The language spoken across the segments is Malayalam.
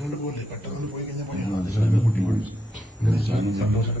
എന്റെ പോലെ പെട്ടെന്ന് പോയി കഴിഞ്ഞാൽ സന്തോഷേട്ടാ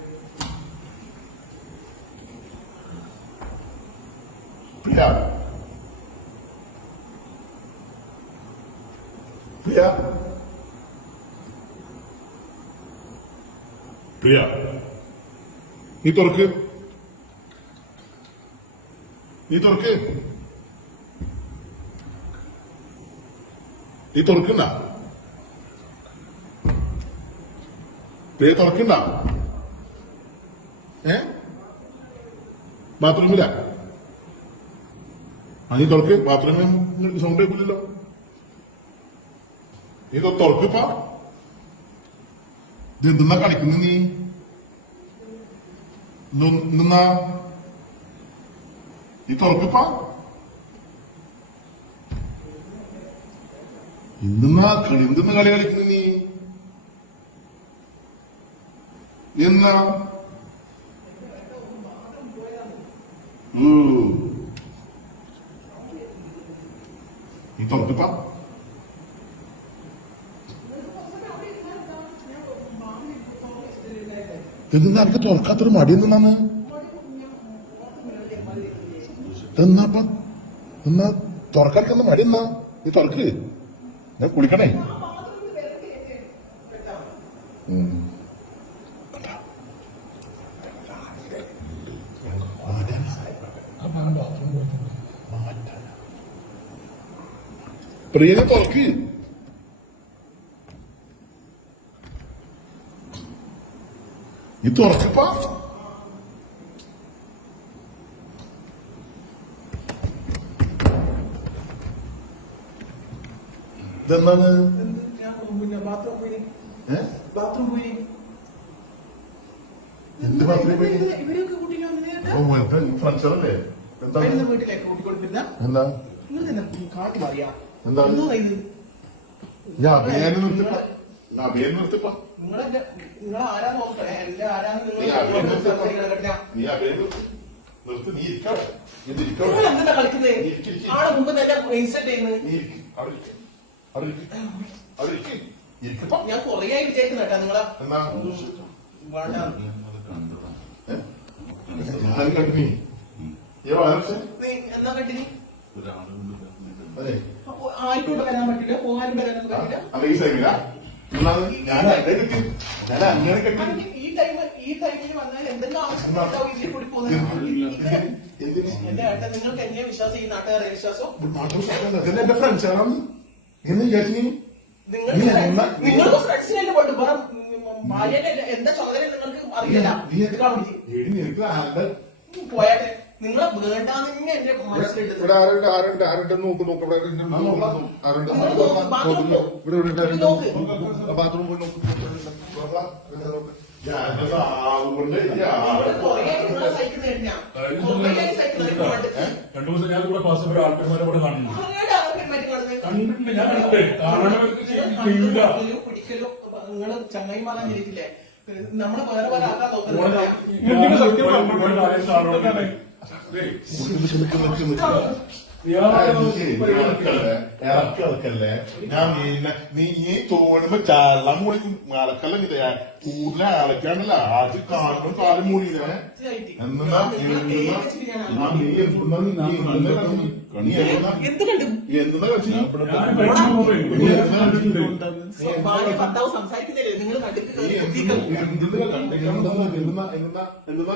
പ്രിയ പ്രിയ പ്രിയ നീ തുറക്ക്. നീ തുറക്ക്. നീ തുറക്കണ്ട. പ്രിയ തുറക്കണ്ട. ഏ? ബാത്റൂമിലാ. ആ നീ തുറക്ക് ബാത്റൂമിൽ സൗണ്ട് കേൾക്കില്ലല്ലോ നീ തുറക്കിപ്പ ഇത് എന്തെന്നാ കളിക്കുന്നു നീ? ന്നു- നിന്നാ നീ തുറക്കിപ്പ എന്തെന്നാ കളി എന്തെന്ന് കളി കളിക്കുന്നു നീ? എന്നാ ഊ. നീ തുറക്കിപ്പ എന്തെന്നാ എനിക്ക് തുറക്കാത്തൊരു മടി എന്തെന്നാണ്? എന്നാപ്പ എന്നാ തുറക്കാർക്കെന്ന മടി എന്നാ? നീ തുറക്ക്. ഞാൻ കുളിക്കണേ. പ്രിയനെ തുറക്ക്. നീ തുറക്കപ്പാ ഇതെന്താണ്? പോയി ബാത്റൂം പോയി എന്ത് ഓ എന്താ എന്താ? എന്താ എന്താ? എന്താ ഞാൻ അഭിനയം നിർത്തിപ്പ ആരാന്ന് നീ അഭിനയം നിർത്തിപ്പ നീ അഭിനയം നിർത്തി. നിർത്തി. നീ ഇരിക്ക്. അവിടെ ഇരിക്ക്. അവിടെ ഇരിക്ക്. അവിടെ ഇരിക്ക്. ഇരിക്കപ്പാ ഞാൻ കൊറേ ആയി വിചാരിക്കുന്ന കേട്ടാ നിങ്ങളെ. എന്നാ? വേണ്ട. ഞാൻ നീ എന്നാ കണ്ടിനി? അതെ. വരാൻ പറ്റില്ല പോകാനും വരാനും പറ്റില്ല. അല്ല ഈ ഞാൻ അങ്ങനെ കിട്ടി. ഞാൻ അങ്ങനെ കെട്ടി. ഈ ടൈം ഈ ടൈമിൽ വന്നാൽ എന്തെങ്കിലും ആവശ്യം ഇതിൽ കൂടി പോകുന്നത്? എന്റെ ഏട്ടൻ നിങ്ങൾക്ക് എന്നെ വിശ്വാസം ഈ നാട്ടുകാരെ വിശ്വാസം? എന്റെ ഫ്രണ്ട്സ് ആണ്. നീ വിചാരിച്ചു നിങ്ങൾക്ക് ഫ്രണ്ട്സിനെ പോയിട്ട് വേറെ ഭാര്യയുടെ എന്താ ചുമതല നിങ്ങൾക്ക് അറിയില്ല പോയാട്ടെ നിങ്ങളെ വേണ്ടാന്ന് എന്റെ മനസ്സിലുണ്ട് ഇവിടെ ആരുണ്ട് ആരുണ്ട് ആരുണ്ട് നോക്ക് നോക്ക് ഇവിടെ ആരുണ്ട് നോക്ക് ആരുണ്ട് നിങ്ങൾ നോക്ക്, bathroom നോക്ക്. ഇവിടെ ഇവിടെ ആരുണ്ട് ബാത്റൂം പോയി നോക്ക്. രണ്ടു ദിവസം ഞാൻ കൂടെ പാസ് ഒരു ആൾക്കാരെ കാണുന്നു കണ്ടിട്ടുണ്ട് ഞാൻ നിങ്ങൾ ചങ്ങായിമാരാൻ നമ്മൾ വേറെ വേറെ ആക്കാൻ നോക്കുന്നത് ഞാൻ ഇറക്കല്ലേ? ഞാൻ മീനെ നീ ഈ തോന്നുമ്പോ ചള്ളം മൂടി മറക്കല്ല ഇതേ കൂടുതൽ അലക്കാണല്ല ആദ്യം കാണുമ്പോ കാലം മൂടിയില്ലേ? എന്നാ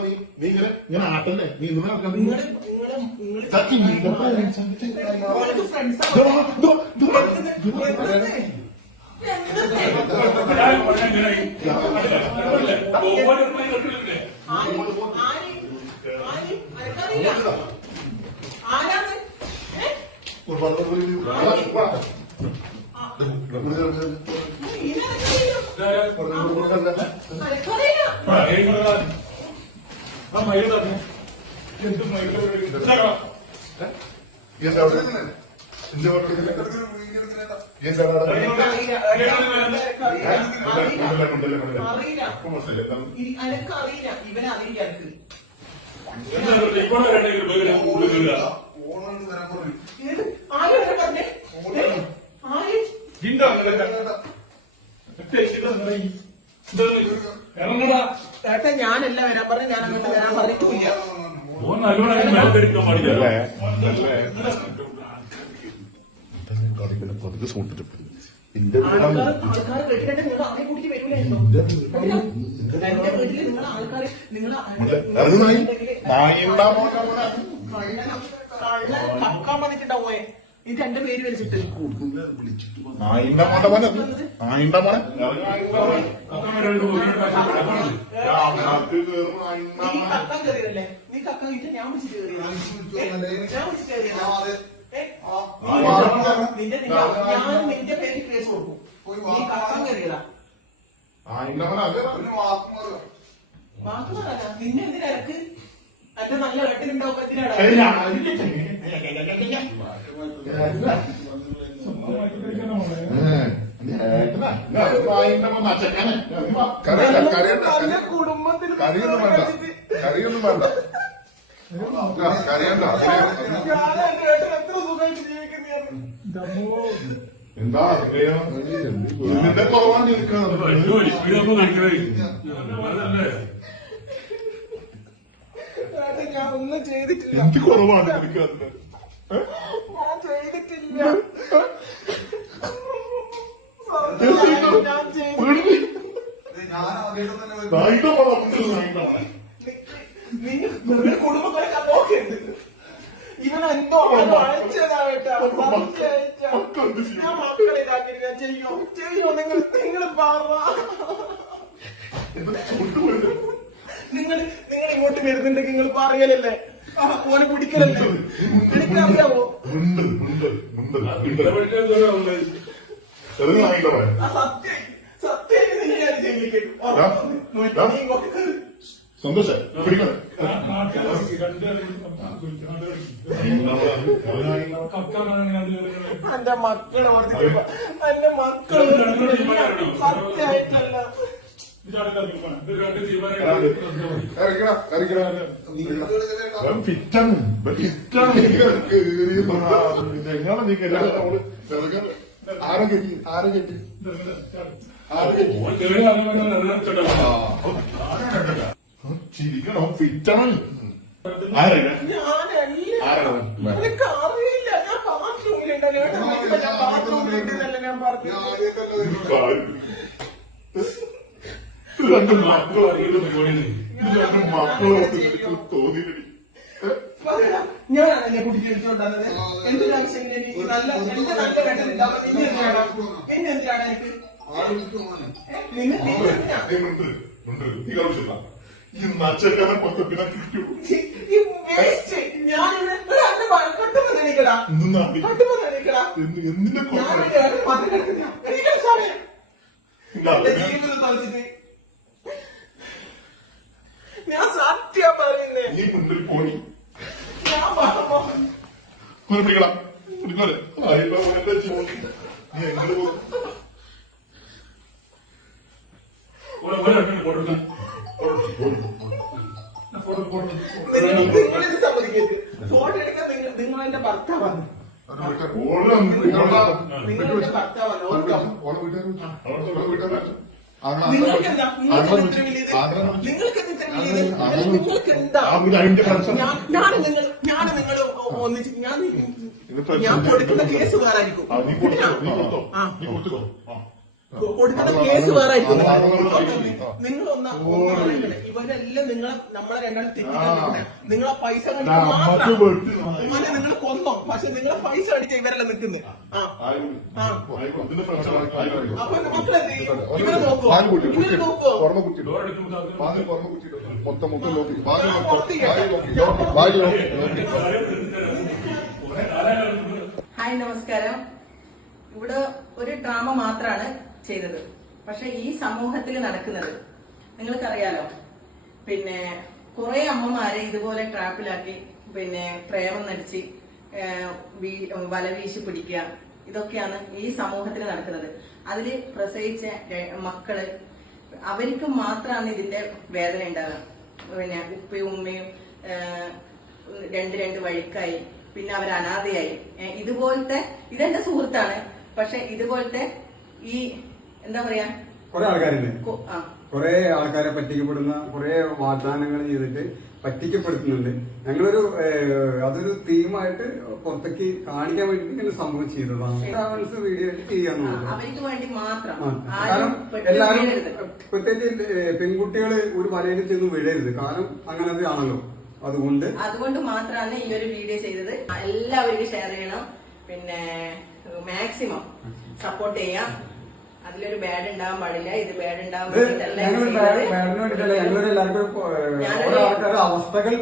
നീ ഇങ്ങനെ ഇങ്ങനെ ആട്ടല്ലേ? നീ എന്തുന്നാ കളിക്കാൻ നിങ്ങൾ നിങ്ങൾ നിങ്ങൾ സത്യം നീ ഇങ്ങനെ അവൾക്ക് friends ആ. ദോ, ഞാനല്ല വരാൻ പറഞ്ഞു ഞാൻ അങ്ങോട്ട് വരാൻ പറഞ്ഞിട്ടില്ല പതുക്കെ സൂട്ടിട്ട് എന്റെ നായി. നായി ഉണ്ടാവോ കക്കാൻ വന്നിട്ടുണ്ടാവേ ഇത് എന്റെ പേര് കാശ് നീ കക്കാൻ കഴിഞ്ഞാൽ ഞാൻ വിളിച്ചിട്ട് വിളിച്ചിട്ട്? നിന്റെ ഞാൻ നിന്റെ പേര് കേസ് കൊടുക്കും. നീ കക്കാൻ കയറിയതാ. വാക്കുകളല്ല നിന്നെ എന്തിനക്ക് എന്റെ നല്ല വെട്ടിലുണ്ടാവും കറിയൊന്നും വേണ്ട കറിയൊന്നും വേണ്ട കറിയണ്ട എന്താ ഇതിന്റെ കുറവാണ് നിൽക്കുന്നത് ഇതൊന്നും നടിക്കണേ അതല്ലേ ഏട്ടൻ ഞാൻ ഒന്നും ചെയ്തിട്ടില്ല. എനിക്ക് കുറവാണ് നിൽക്കുന്നത് ഞാൻ ചെയ്തിട്ടില്ല. ഞാൻ ചെയ്തു. മോളെ നിങ്ങൾ കുടുംബക്കാരെ നോക്കരുത്. ഇവൻ എന്തോ അയച്ചതാവട്ടെ ഞാൻ മക്കളെ ഇതാക്കില്ല ചെയ്യോ. ചെയ്യോ? നിങ്ങൾ നിങ്ങൾ പറ. നിങ്ങൾ നിങ്ങൾ ഇങ്ങോട്ട് വരുന്നുണ്ടെങ്കിൽ നിങ്ങൾ പറയലല്ലേ? ആ, ഓനെ പിടിക്കലല്ലേ? എനിക്കറിയാവോ? സത്യം സത്യം നിന്നെ ഞാൻ ജയിലിലേക്ക് സന്തോഷം. പിടിക്കണം എന്റെ മക്കളെ ഓർത്തിട്ട് എന്റെ മക്കളെ സത്യമായിട്ടല്ല. ഫിറ്റാണ് ഫിറ്റാണ് എങ്ങനെ നീ കല്യാണം ആരെ കെട്ടി ആരെ കെട്ടി. ചിരിക്കണം ഫിറ്റാണ് ആരാണ് എനിക്ക് അറിയില്ല ഞാൻ ബാത്റൂമിലുണ്ടല്ലോ ഏട്ടാ, നോക്കിയപ്പോ ഞാൻ ബാത്റൂമിലുണ്ടെന്നല്ല ഞാൻ പറഞ്ഞു രണ്ട് മക്കൾ മക്കളെ അറിയുന്നത് പോയില്ലേ? രണ്ട് മക്കളെ തോന്നിയിട്ടുണ്ട് ഞാനാണ് എന്നെ കുട്ടി ചോദിച്ചോണ്ടത് എന്തിനാവശ്യം ഇങ്ങനെ ഈ നല്ല എന്റെ നല്ല വേണ്ടതില്ലാതെ ഇനി എന്തിനാണ് എന്നെ എന്തിനാണ് എനിക്ക്? ഈ നച്ചക്കാരെ പക്കത്തിനെ കിട്ടൂ. ഈ waste. ഞാനിവിടെ ഇവിടെ എന്നെ കട്ടുമ്പോ നനയിക്കടാ എന്തിനാണ് കട്ടുമ്പോ നനയിക്കടാ എന്ത് എന്തിന്റെ ഞാൻ കുറവ്? ഇവിടെ ഏട്ടൻ മതി കിടക്കുന്ന എനിക്ക് സമയം ഇല്ല, എന്റെ ഞാൻ- സത്യം പറയുന്നേ. നീ മുന്നിൽ പോണി ഞാൻ പറഞ്ഞോ അങ്ങനെ കൊടുക്കണം. നിങ്ങളിത് സമ്മതിക്കരുത്. ഫോട്ടോ എടുക്കാൻ നിങ്ങൾ നിങ്ങൾ എന്റെ ഭർത്താവാണ്. നിങ്ങൾ എന്റെ ഭർത്താവാണ് ഓർക്കാം നിങ്ങൾക്ക് നിങ്ങൾക്ക് നിങ്ങൾക്ക് എന്താ? ഞാൻ നിങ്ങൾ ഞാൻ നിങ്ങൾ ഒന്നിച്ച് ഞാൻ ഞാൻ കൊടുക്കുന്ന കേസ് വേറായിരിക്കും ആ, കൊടുക്കുന്ന കേസ് വേറെ ആയിരിക്കും ആ, ആ, ആ, ആ. നിങ്ങൾ ഒന്നാ ഇവരെല്ലാം നിങ്ങളെ നമ്മളെ തെറ്റിക്കാൻ. നിങ്ങളെ പൈസ നിങ്ങൾ കൊന്നോ. പക്ഷെ നിങ്ങളെ പൈസ അടിച്ച ഇവരെല്ലാം നിൽക്കുന്നത്. അപ്പൊ? ഇവരെ നോക്കോ? ഇവരെ മൊത്തം മൊത്തം ഹായ് നമസ്കാരം. ഇവിടെ ഒരു ഡ്രാമ മാത്രമാണ് ചെയ്തത്. പക്ഷെ ഈ സമൂഹത്തിൽ നടക്കുന്നത് നിങ്ങൾക്കറിയാലോ? പിന്നെ കുറെ അമ്മമാരെ ഇതുപോലെ ട്രാപ്പിലാക്കി പിന്നെ പ്രേമം നടിച്ച് വല വീശി പിടിക്കുക ഇതൊക്കെയാണ് ഈ സമൂഹത്തിൽ നടക്കുന്നത്. അതിൽ പ്രസവിച്ച മക്കൾ അവർക്ക് മാത്രമാണ് ഇതിന്റെ വേദന ഉണ്ടാകുക പിന്നെ ഉപ്പയും ഉമ്മയും രണ്ട് രണ്ട് വഴിക്കായി പിന്നെ അവർ അനാഥയായി. ഇതുപോലത്തെ ഇതെന്റെ സുഹൃത്താണ് പക്ഷെ ഇതുപോലത്തെ ഈ എന്താ പറയാ? കുറെ ആൾക്കാരുണ്ട്. കൊ- കുറെ ആൾക്കാരെ പറ്റിക്കപ്പെടുന്ന കുറെ വാഗ്ദാനങ്ങൾ ചെയ്തിട്ട് പറ്റിക്കപ്പെടുത്തുന്നുണ്ട്. ഞങ്ങളൊരു അതൊരു തീമായിട്ട് പുറത്തേക്ക് കാണിക്കാൻ വേണ്ടി ഇങ്ങനെ സംഭവം ചെയ്തതാണ്. ട്രാവൽസ് വീഡിയോ ചെയ്യാൻ കാരണം എല്ലാവരും. പ്രത്യേകിച്ച് പെൺകുട്ടികൾ ഒരു വലയിൽ ചെന്ന് വിഴരുത്. കാരണം അങ്ങനത്തെ ആണല്ലോ. അതുകൊണ്ട് അതുകൊണ്ട് മാത്രമാണ് ഈ ഒരു വീഡിയോ ചെയ്തത്. എല്ലാവരും ഷെയർ ചെയ്യണം. പിന്നെ മാക്സിമം സപ്പോർട്ട് ചെയ്യാം. അതിലൊരു ബാഡ് ഉണ്ടാവാൻ പാടില്ല ഇത് ബാഡ് ഉണ്ടാവാൻ വേണ്ടിയിട്ടല്ല അവസ്ഥകൾ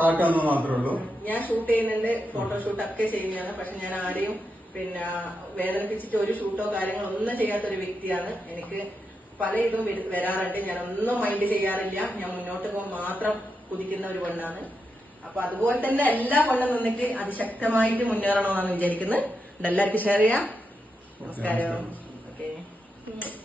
കാട്ടാന്ന് മാത്രമേ ഉള്ളൂ. ഞാൻ ഷൂട്ട് ചെയ്യുന്നുണ്ട് ഫോട്ടോഷൂട്ട് ഒക്കെ ചെയ്യുന്നതാണ് പക്ഷെ ഞാൻ ആരെയും പിന്നെ വേദനിപ്പിച്ചിട്ട് ഒരു ഷൂട്ടോ കാര്യങ്ങളോ ഒന്നും ചെയ്യാത്ത ഒരു വ്യക്തിയാണ്. എനിക്ക് പല ഇതും വരു- വരാറുണ്ട്. ഞാൻ ഒന്നും മൈൻഡ് ചെയ്യാറില്ല. ഞാൻ മുന്നോട്ട് പോകാൻ മാത്രം കുതിക്കുന്ന ഒരു പെണ്ണാണ്. അപ്പൊ അതുപോലെ തന്നെ എല്ലാ പെണ്ണും നിന്നിട്ട് അതിശക്തമായിട്ട് മുന്നേറണമെന്നാണ് വിചാരിക്കുന്നത്. എല്ലാവർക്കും ഷെയർ ചെയ്യാം. നമസ്കാരം. Yeah.